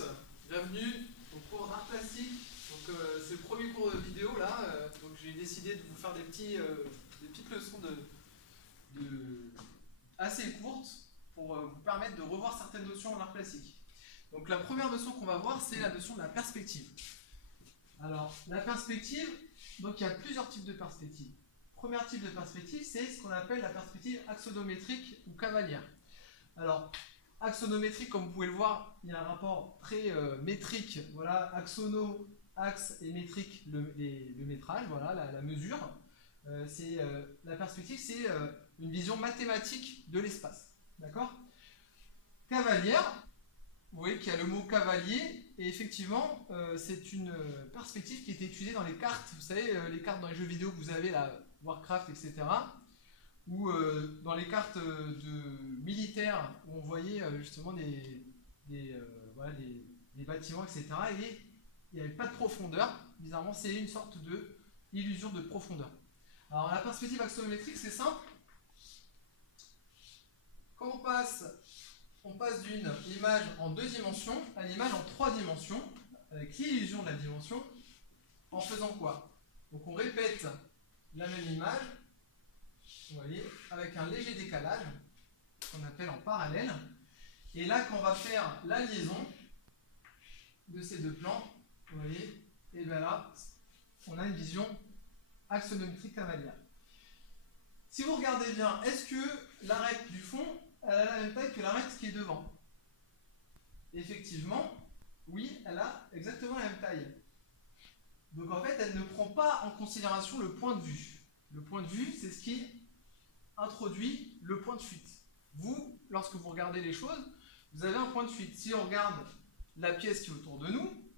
tous, bienvenue au cours d'art plastique. Donc c'est le premier cours de vidéo là, donc j'ai décidé de vous faire des petites leçons assez courtes pour vous permettre de revoir certaines notions en art plastique. Donc la première notion qu'on va voir, c'est la notion de la perspective. Alors la perspective, donc il y a plusieurs types de perspectives. Premier type de perspective, c'est ce qu'on appelle la perspective axonométrique ou cavalière. Alors, axonométrique, comme vous pouvez le voir, il y a un rapport très métrique. Voilà, axono, axe et métrique, le métrage, voilà, la mesure. La perspective, c'est une vision mathématique de l'espace. D'accord ? Cavalière, vous voyez qu'il y a le mot cavalier, et effectivement, c'est une perspective qui est utilisée dans les cartes. Vous savez, les cartes dans les jeux vidéo que vous avez, là, Warcraft, etc. Ou dans les cartes militaires où on voyait justement des bâtiments, etc. Et il n'y avait pas de profondeur. Bizarrement, c'est une sorte d'illusion de profondeur. Alors la perspective axonométrique, c'est simple. Quand on passe d'une image en 2 dimensions à une image en 3 dimensions, avec l'illusion de la dimension, en faisant quoi? Donc on répète la même image, vous voyez, avec un léger décalage, qu'on appelle en parallèle. Et là, quand on va faire la liaison de ces deux plans, vous voyez, et bien là, on a une vision axonométrique cavalière. Si vous regardez bien, est-ce que l'arête du fond, elle a la même taille que l'arête qui est devant? Effectivement, oui, elle a exactement la même taille. Donc en fait, elle ne prend pas en considération le point de vue. Le point de vue, c'est ce qui introduit le point de fuite. Vous, lorsque vous regardez les choses, vous avez un point de fuite. Si on regarde la pièce qui est autour de nous,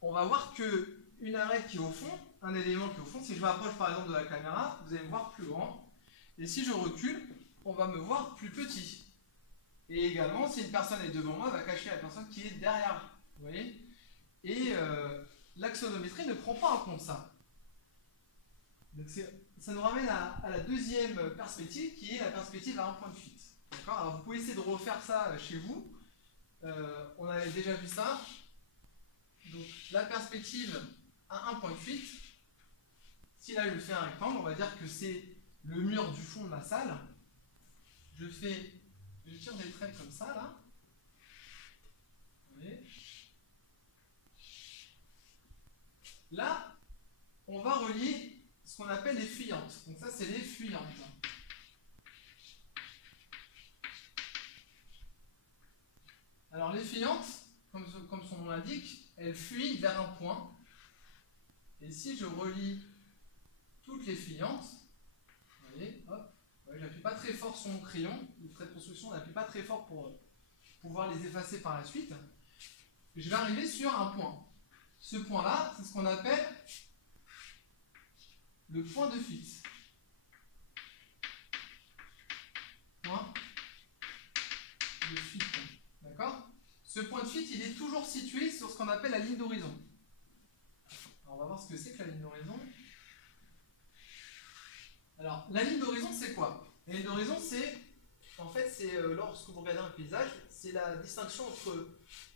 on va voir qu'une arête qui est au fond, un élément qui est au fond, si je m'approche par exemple de la caméra, vous allez me voir plus grand. Et si je recule, on va me voir plus petit. Et également, si une personne est devant moi, elle va cacher la personne qui est derrière. Vous voyez ? Et l'axonométrie ne prend pas en compte ça. Donc ça nous ramène à la deuxième perspective, qui est la perspective à un point de fuite. D'accord ? Alors vous pouvez essayer de refaire ça chez vous. On avait déjà vu ça. Donc la perspective à un point de fuite, si là je fais un rectangle, on va dire que c'est le mur du fond de ma salle. Je tire des traits comme ça là. Vous voyez ? Là, on va relier ce qu'on appelle les fuyantes. Donc ça, c'est les fuyantes. Alors les fuyantes, comme son nom l'indique, elles fuient vers un point. Et si je relie toutes les fuyantes, vous voyez, hop, j'appuie pas très fort sur mon crayon, le trait de construction, on n'appuie pas très fort pour pouvoir les effacer par la suite. Je vais arriver sur un point. Ce point-là, c'est ce qu'on appelle le point de fuite. Point de fuite. D'accord ? Ce point de fuite, il est toujours situé sur ce qu'on appelle la ligne d'horizon. On va voir ce que c'est que la ligne d'horizon. Alors, la ligne d'horizon, c'est quoi? La ligne d'horizon, c'est lorsque vous regardez un paysage, c'est la distinction entre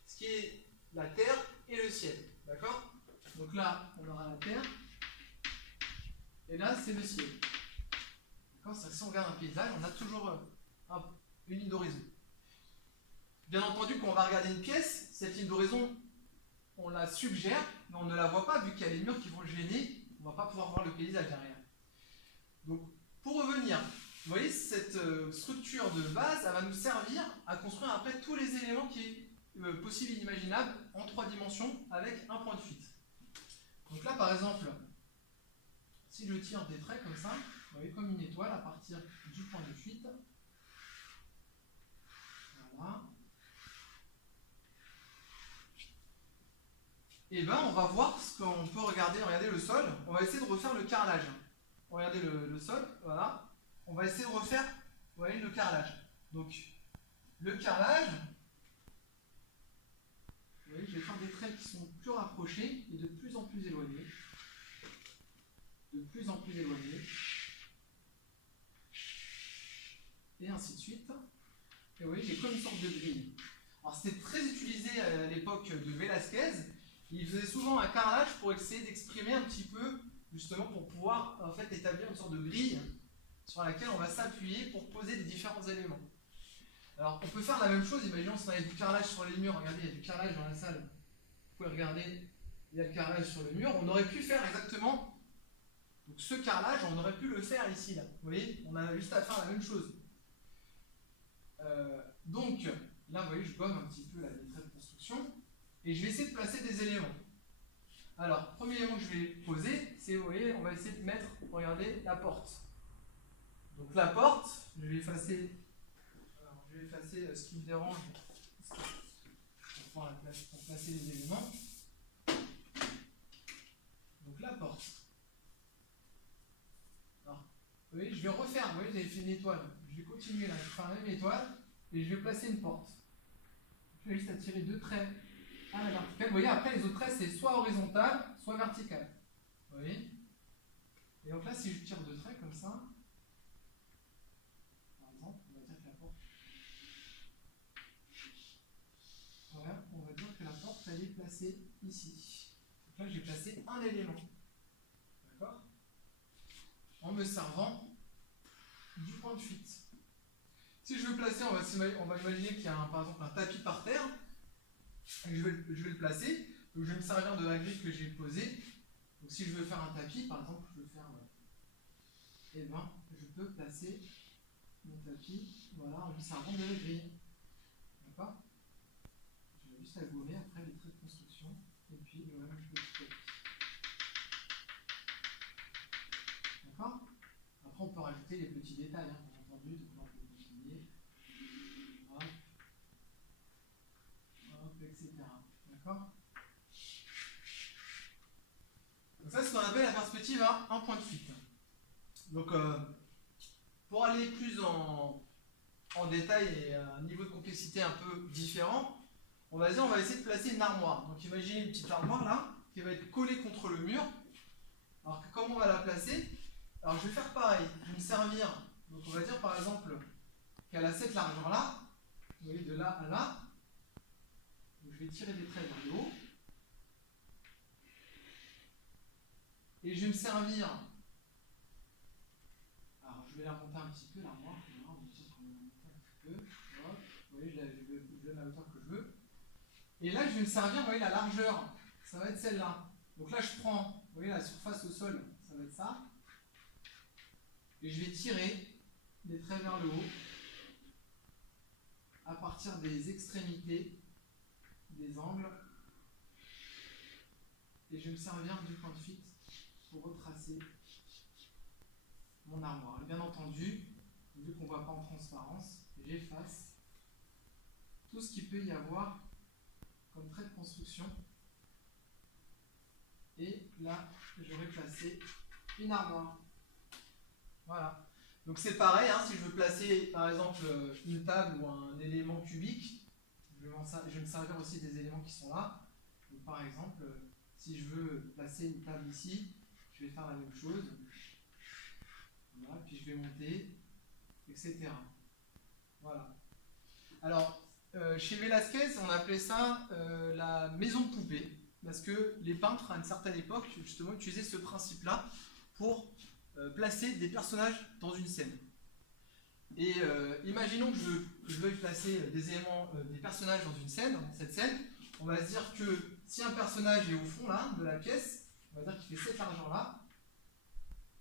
ce qui est la terre et le ciel. D'accord? Donc là, on aura la terre, et là, c'est le ciel. D'accord? Si on regarde un paysage, on a toujours une ligne d'horizon. Bien entendu, quand on va regarder une pièce, cette ligne d'horizon, on la suggère, mais on ne la voit pas, vu qu'il y a les murs qui vont le gêner, on ne va pas pouvoir voir le paysage derrière. Donc, pour revenir, vous voyez, cette structure de base, elle va nous servir à construire après tous les éléments qui est possible et inimaginable en 3 dimensions avec un point de fuite. Donc là, par exemple, si je tire des traits comme ça, vous voyez, comme une étoile à partir du point de fuite. Voilà. Et bien, on va voir ce qu'on peut regarder. Regardez le sol. On va essayer de refaire le carrelage. Regardez le sol. Voilà. On va essayer de refaire, vous voyez, le carrelage. Donc, le carrelage, vous voyez, je vais faire des traits qui sont plus rapprochés et de plus en plus éloignés. De plus en plus éloignés. Et ainsi de suite. Et vous voyez, j'ai comme une sorte de grille. Alors c'était très utilisé à l'époque de Velázquez. Il faisait souvent un carrelage pour essayer d'exprimer un petit peu, justement pour pouvoir en fait établir une sorte de grille sur laquelle on va s'appuyer pour poser les différents éléments. Alors on peut faire la même chose, imaginons si on avait du carrelage sur les murs, regardez, il y a du carrelage dans la salle. Vous pouvez regarder, il y a le carrelage sur le mur, on aurait pu faire exactement, donc ce carrelage, on aurait pu le faire ici, là. Vous voyez, on a juste à faire la même chose. Donc, là, vous voyez, je gomme un petit peu la traits de construction, et je vais essayer de placer des éléments. Alors, premier élément que je vais poser, c'est, vous voyez, on va essayer de mettre, regardez, la porte. Donc la porte, je vais effacer ce qui me dérange pour placer les éléments. Donc la porte. Alors, vous voyez, je vais refaire, vous voyez, j'avais fait une étoile. Je vais continuer là, je vais faire la même étoile et je vais placer une porte. Je vais juste attirer deux traits à la verticale. Vous voyez, après les autres traits, c'est soit horizontal, soit vertical. Vous voyez? Et donc là, si je tire deux traits comme ça, par exemple, on va dire que la porte. Voilà, on va dire que la porte, elle est placée ici. Donc là, j'ai placé un élément. D'accord? En me servant du point de fuite. Si je veux placer, on va imaginer qu'il y a par exemple un tapis par terre. Et je vais le placer. Donc je vais me servir de la grille que j'ai posée. Donc si je veux faire un tapis, par exemple, je veux faire. Eh bien, je peux placer mon tapis, voilà, en me servant de la grille. D'accord? Je vais juste à gommer après les traits de construction. Et puis le même petit tapis. D'accord? Après, on peut rajouter les petits détails, hein, bien entendu. Donc là, on peut continuer. Hop. Hop, etc. D'accord? Donc ça, c'est ce qu'on appelle la perspective à un point de fuite. Donc, pour aller plus en détail et à un niveau de complexité un peu différent, on va essayer de placer une armoire. Donc imaginez une petite armoire là, qui va être collée contre le mur. Alors comment on va la placer? Alors je vais faire pareil, je vais me servir, donc on va dire par exemple qu'elle a cette largeur là, vous voyez de là à là, donc je vais tirer des traits vers le haut, et je vais me servir, alors je vais la monter un petit peu l'armoire, on va dire qu'on va la monter un petit peu, hop, vous voyez je donne la hauteur que je veux, et là je vais me servir, vous voyez la largeur, ça va être celle-là, donc là je prends, vous voyez la surface au sol, ça va être ça, et je vais tirer des traits vers le haut à partir des extrémités, des angles, et je vais me servir du point de fuite pour retracer mon armoire. Et bien entendu, vu qu'on ne voit pas en transparence, j'efface tout ce qu'il peut y avoir comme trait de construction. Et là, j'aurai placé une armoire. Voilà. Donc c'est pareil, hein, si je veux placer par exemple une table ou un élément cubique, je vais me servir aussi des éléments qui sont là. Donc, par exemple, si je veux placer une table ici, je vais faire la même chose. Voilà, puis je vais monter, etc. Voilà. Alors, chez Velázquez, on appelait ça la maison de poupée, parce que les peintres, à une certaine époque, justement, utilisaient ce principe-là pour placer des personnages dans une scène. Et imaginons que je veuille placer des éléments, des personnages dans une scène, dans cette scène, on va se dire que si un personnage est au fond là, de la pièce, on va dire qu'il fait cette largeur-là.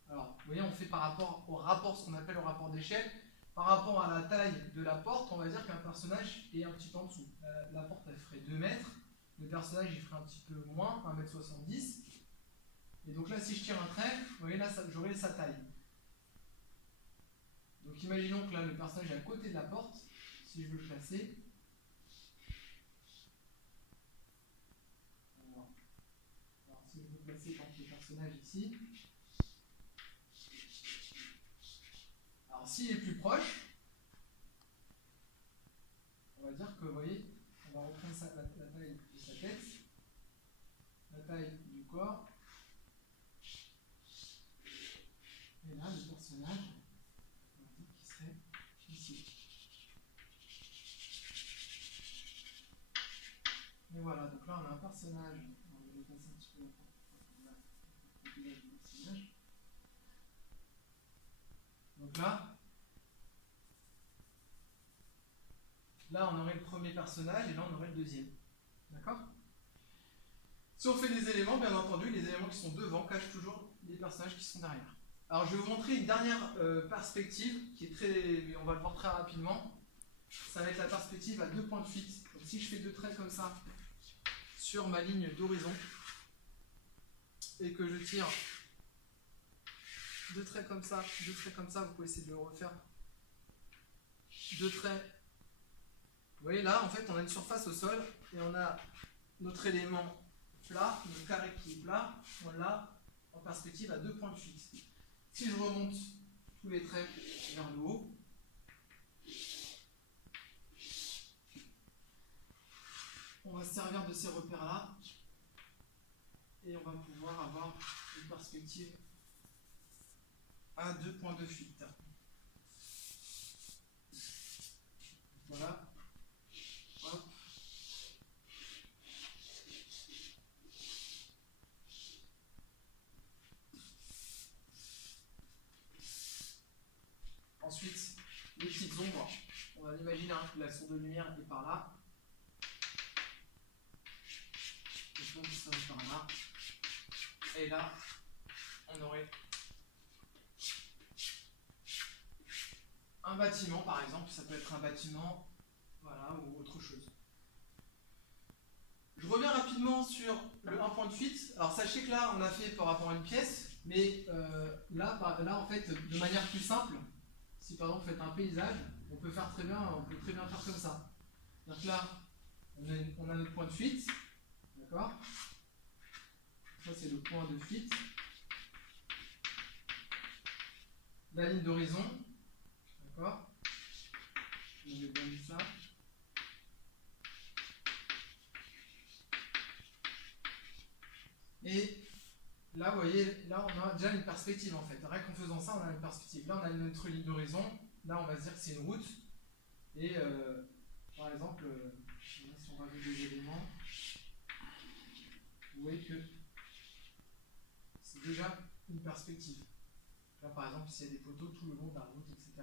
Alors, vous voyez, on fait par rapport au rapport, ce qu'on appelle le rapport d'échelle. Par rapport à la taille de la porte, on va dire qu'un personnage est un petit peu en dessous. La porte, elle ferait 2 mètres. Le personnage, il ferait un petit peu moins, 1m70. Et donc là, si je tire un trait, vous voyez, là, j'aurai sa taille. Donc imaginons que là, le personnage est à côté de la porte. Si je veux le placer. Alors si je veux placer par exemple, le personnage ici. Alors s'il est plus proche, on va dire que, vous voyez, on va reprendre la taille de sa tête, la taille du corps, et là, le personnage, on va dire qu'il serait ici. voilà, donc là on a un personnage. On va le passer un petit peu là. Donc là on aurait le premier personnage et là on aurait le deuxième. D'accord? Si on fait des éléments, bien entendu, les éléments qui sont devant cachent toujours les personnages qui sont derrière. Alors je vais vous montrer une dernière perspective qui est très. On va le voir très rapidement. Ça va être la perspective à 2 points de fuite. Donc si je fais 2 traits comme ça sur ma ligne d'horizon et que je tire 2 traits comme ça, 2 traits comme ça, vous pouvez essayer de le refaire. 2 traits. Vous voyez là, en fait, on a une surface au sol et on a notre élément plat, notre carré qui est plat, on l'a en perspective à 2 points de fuite. Si je remonte tous les traits vers le haut, on va se servir de ces repères-là et on va pouvoir avoir une perspective à 2 points de fuite. Voilà. Hop. Ensuite, les petites ombres, on va l'imaginer que la source de lumière est par là. Donc ça va par là. Et là, on aurait un bâtiment par exemple, ça peut être un bâtiment, voilà, ou autre chose. Je reviens rapidement sur le 1 point de fuite. Alors sachez que là, on a fait par rapport à une pièce, mais là en fait, de manière plus simple, si par exemple vous faites un paysage, on peut très bien faire comme ça. Donc là, on a notre point de fuite, d'accord? Ça c'est le point de fuite. La ligne d'horizon, d'accord? On avait bien vu ça. Et là, vous voyez, là on a déjà une perspective en fait. Rien qu'en faisant ça, on a une perspective. Là, on a notre ligne d'horizon. Là, on va se dire que c'est une route. Et par exemple, si on rajoute des éléments, vous voyez que c'est déjà une perspective. Là, par exemple, s'il y a des poteaux tout le long de la route, etc.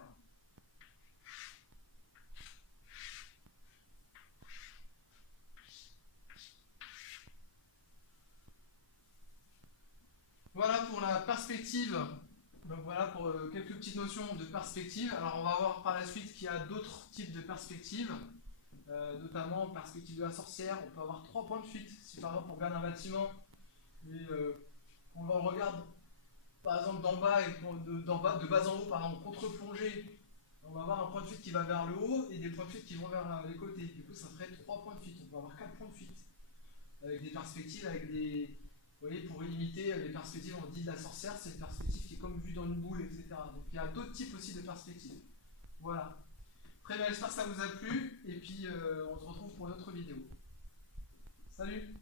Voilà pour la perspective. Donc voilà pour quelques petites notions de perspective. Alors on va voir par la suite qu'il y a d'autres types de perspectives, notamment perspective de la sorcière. On peut avoir 3 points de fuite. Si par exemple on regarde un bâtiment et on le regarde par exemple d'en bas et de bas en haut, par exemple contre-plongée, on va avoir un point de fuite qui va vers le haut et des points de fuite qui vont vers les côtés. Du coup ça ferait 3 points de fuite. On peut avoir 4 points de fuite avec des perspectives, avec des... Vous voyez, pour imiter les perspectives, on dit de la sorcière, c'est une perspective qui est comme vue dans une boule, etc. Donc il y a d'autres types aussi de perspectives. Voilà. Très bien, j'espère que ça vous a plu, et puis on se retrouve pour une autre vidéo. Salut!